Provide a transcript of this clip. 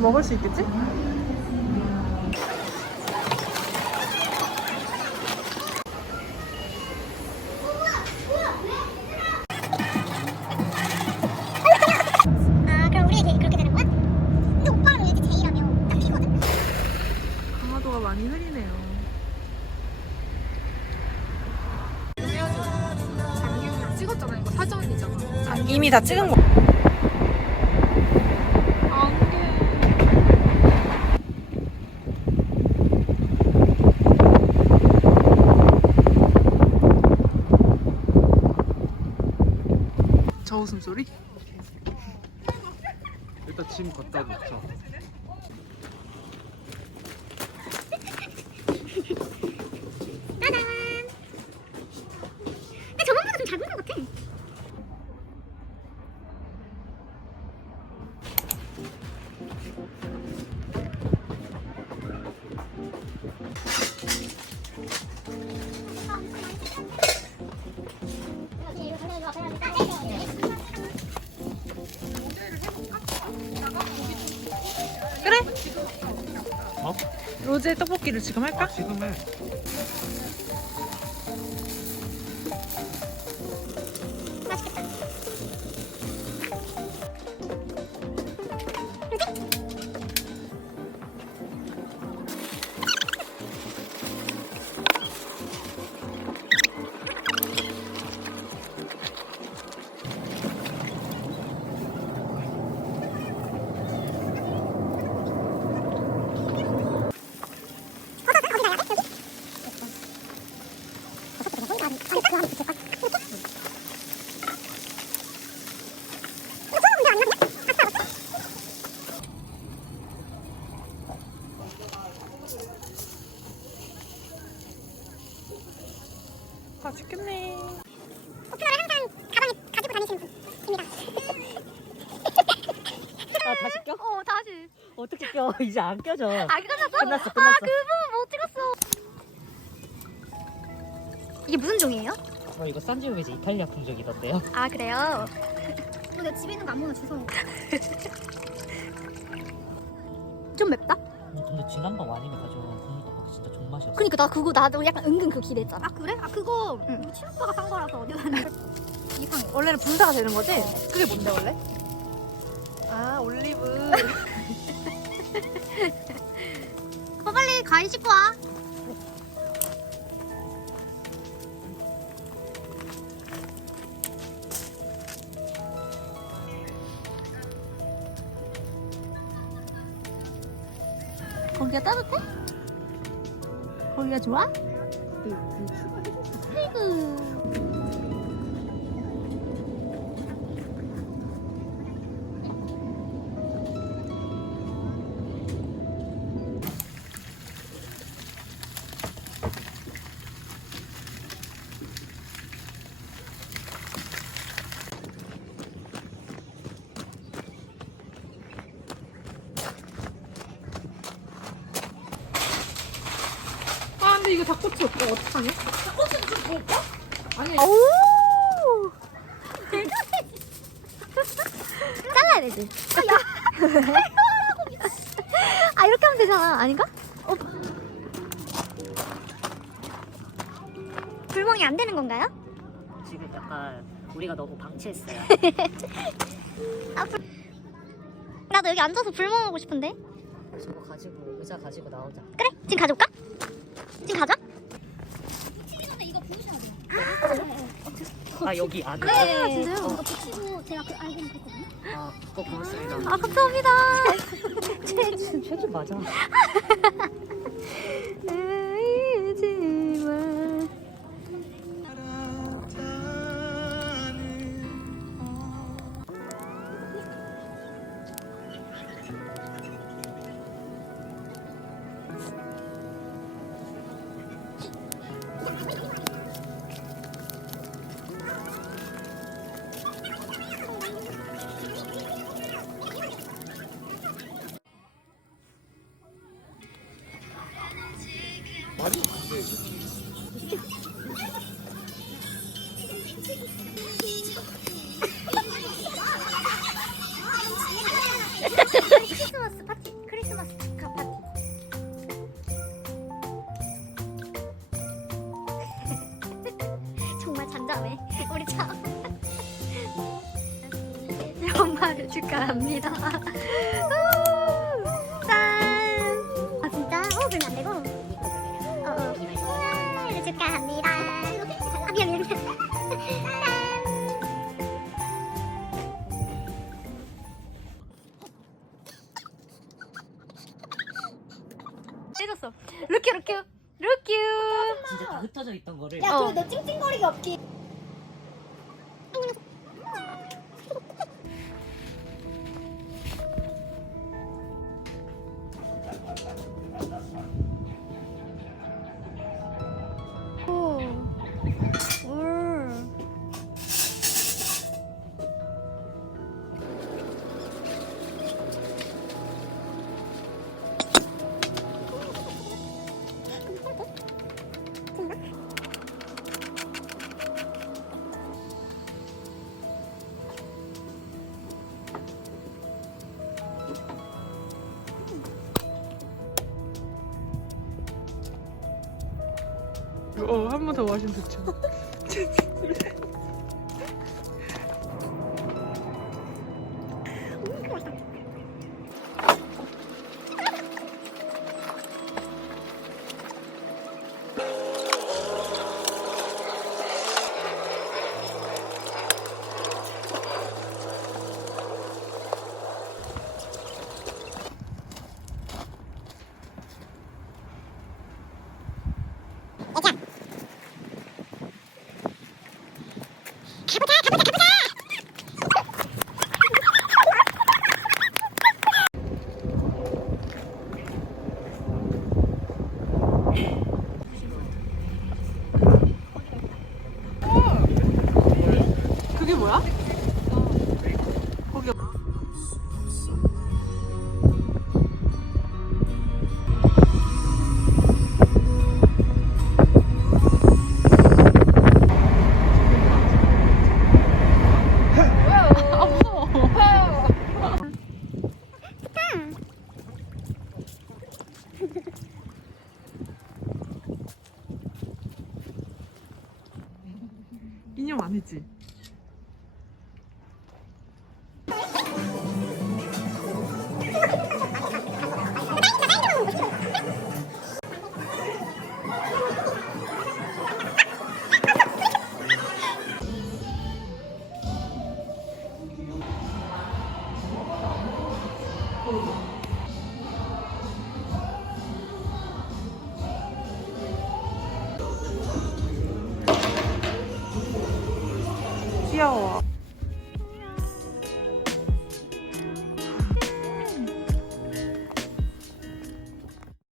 먹을 수 있겠지? 아 많이 흐리네요. 찍었잖아 이거 사전이잖아. 이미 다 찍은 거. 저 웃음소리? 일단 짐 갖다 놓자. 짜잔 근데 저번보다 좀 작은 것 그래? 어? 로제 떡볶이를 지금 할까? 아, 지금 해. 맛있겠네. 오프너를 항상 가방에 가지고 다니시는 분입니다. 아 다시 껴? 어, 다시. 어떻게 껴? 이제 안 껴져. 아, 끝났어? 끝났어, 끝났어. 아, 그 부분 못 찍었어. 이게 무슨 종이에요? 어, 이거 산지오베지 이탈리아 품종이던데요. 아, 그래요? 근데 집에 있는 거 아무거나 주워. 좀 맵다? 음, 근데 지난번 와인을 가져온 진짜 존맛이었어. 그니까 나 그거 나도 약간 은근 그거 기대했잖아. 아 그래? 아 그거 응. 우리 친오빠가 산 거라서 어디 갔는데 이상 원래는 분사가 되는 거지? 그게 뭔데 원래? 아 올리브. 어, 빨리 가위 씻고 와. 거기가 따뜻해? 거기가 좋아? 아이고. 근데 이거 닭꼬치 없고 어떡하냐? 오! 잘라야 되지. 아, 이렇게 하면 되잖아. 아닌가? 어. 불멍이 안 되는 건가요? 지금 약간 우리가 너무 방치했어요. 아, 불... 나도 여기 앉아서 불멍 하고 싶은데. 저거 가지고 의자 가지고 나오자. 그래, 지금 가져올까? 지금 가져? 아 여기 안에. 아, 진짜요? 어. 이거 붙이고 제가 그 알고 있거든요. 아 그거 고맙습니다. 아, 감사합니다. 최준 최준 맞아. 크리스마스 파티 크리스마스 축하 파티. 정말 잠잠해 우리 참. 엄마를 축하합니다. 해줬어. 루키 루키 루키. 진짜 다 흩어져 있던 거를 야 어. 그래 너 찡찡거리기 없기. 어, 한 번 더 마시면 좋죠. 그게 뭐야?